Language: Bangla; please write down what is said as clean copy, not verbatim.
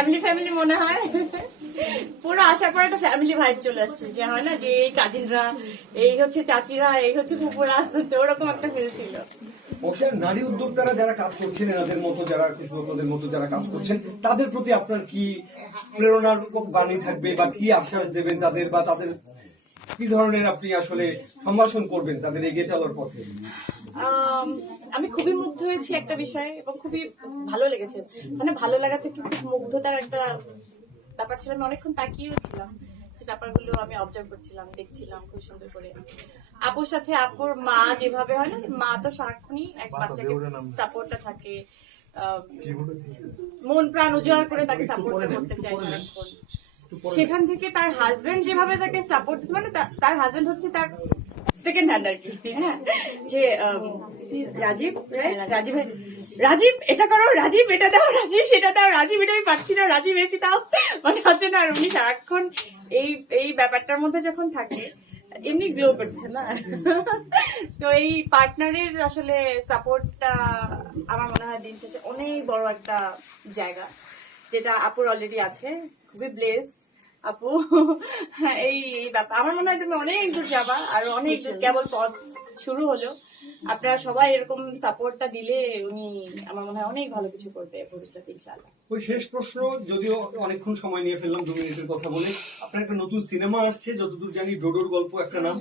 ফ্যামিলি ফ্যামিলি মনে হয়, পুরো আসার পর একটা ফ্যামিলি ভাইব চলে আসছে, যে হয় না যে এই কাজিনরা, এই হচ্ছে চাচিরা, এই হচ্ছে ফুপুরা, তো ওরকম একটা ফিল ছিল। অবশ্যই নারী উদ্যোক্তারা যারা কাজ করছেন, এনাদের মতো যারা কৃষ্ণদের মতো যারা কাজ করছেন, তাদের প্রতি আপনার কি প্রেরণার বাণী থাকবে বা কি আশ্বাস দেবেন তাদের, বা তাদের কি ধরনের আপনি আসলে সম্ভাষণ করবেন তাদের এগিয়ে চলার পথে? আমি খুবই মুগ্ধ হয়েছি একটা বিষয়ে, এবং খুবই ভালো লেগেছে। মানে ভালো লাগা থেকে মুগ্ধতার একটা ব্যাপার ছিল। আমি অনেকক্ষণ তাকিয়েও ছিলাম, যে ব্যাপারগুলো আমি অবজার্ভ করছিলাম, দেখছিলাম খুব সুন্দর করে। আপুর সাথে আপুর মা যেভাবে হয় না, মা তো সারাক্ষণই এক বাচ্চাকে সাপোর্টটা থাকে, মন প্রাণ উজাড় করে তাকে সাপোর্ট করতে চায় সারাক্ষণ। সেখান থেকে তার হাজবেন্ড যেভাবে তাকে সাপোর্ট, মানে তার হাজবেন্ড হচ্ছে তার সেকেন্ড হ্যান্ড আর কি, হ্যাঁ, যে রাজীব রাজীব এটা করো, রাজীব এটা দাও, রাজীব সেটা দাও, রাজীব এটা আমি পারছি না, রাজীব এসি দাও, মানে হচ্ছে না। আর উনি সারাক্ষণ এই ব্যাপারটার মধ্যে যখন থাকে, এমনি গ্লো করছে না। তো এই পার্টনারের আসলে সাপোর্টটা আমার মনে হয় দিন শেষে অনেক বড় একটা জায়গা, যেটা আপুর অলরেডি আছে। খুবই ব্লেসড আপু। এই ব্যাপার আমার মনে হয় তুমি অনেক দূর যাবা, আর অনেক দূর কেবল পথ শুরু হলো। আপনারা সবাই এরকম সাপোর্টটা দিলে উনি আমার মনে হয় অনেক ভালো কিছু করবে ভবিষ্যতে ইনশাআল্লাহ। ওই শেষ প্রশ্ন, যদিও অনেকক্ষণ সময় নিয়ে ফেললাম 2 মিনিটের কথা বলে, আপনার একটা নতুন সিনেমা আসছে যতদূর জানি, ডোডোর গল্প একটা নাম,